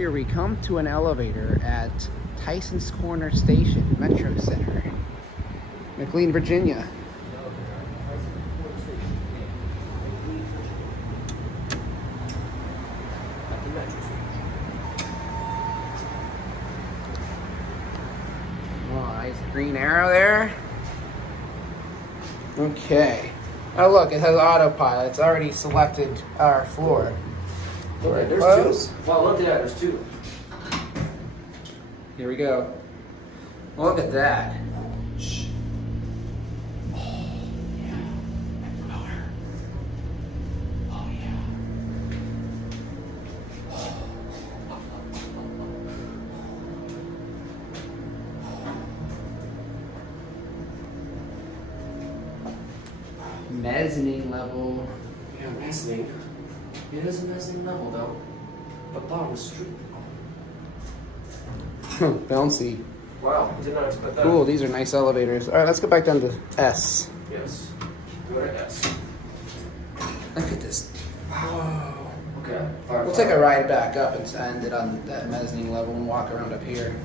Here we come to an elevator at Tyson's Corner Station, Metro Center, McLean, Virginia. Oh, nice green arrow there. Okay. Oh look, it has autopilot. It's already selected our floor. Okay, there's Close. two. Wow, look at that, there's two. Here we go. Look at that. Shh. Oh, yeah. Lower. Oh, yeah. Mezzanine level. Yeah, mezzanine. It is a mezzanine level though. But bottom street. Bouncy. Wow, did not expect that. Cool, these are nice elevators. All right, let's go back down to S. Yes. Go to S. Look at this. Wow. Okay. We'll take a ride back up and end it on that mezzanine level and walk around up here.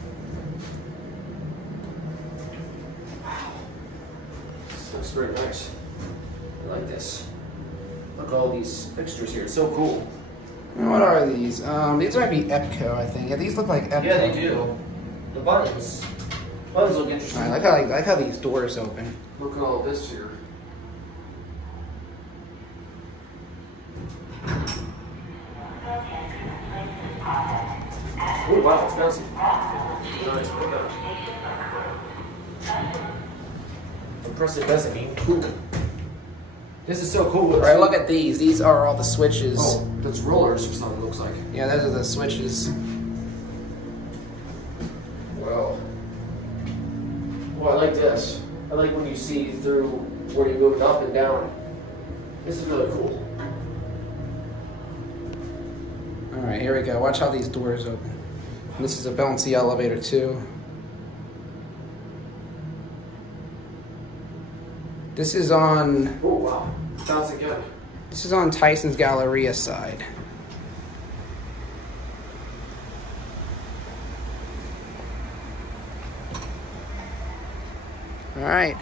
Wow. This looks very nice. I like this. Look at all these fixtures here. It's so cool. What are these? These might be Epco, I think. Yeah, these look like Epco. Yeah, they do. The buttons. Buttons look interesting. I like how these doors open. Look at all this here. Oh wow, it's bouncy. Nice, look at that. Impressive mezzanine. Cool. This is so cool. All right, look at these. These are all the switches. Oh, that's rollers or something, it looks like. Yeah, those are the switches. Well, I like this. I like when you see through where you move it up and down. This is really cool. All right, here we go. Watch how these doors open. This is a bouncy elevator too. This is on. Oh wow, bounce again. This is on Tyson's Galleria side. All right.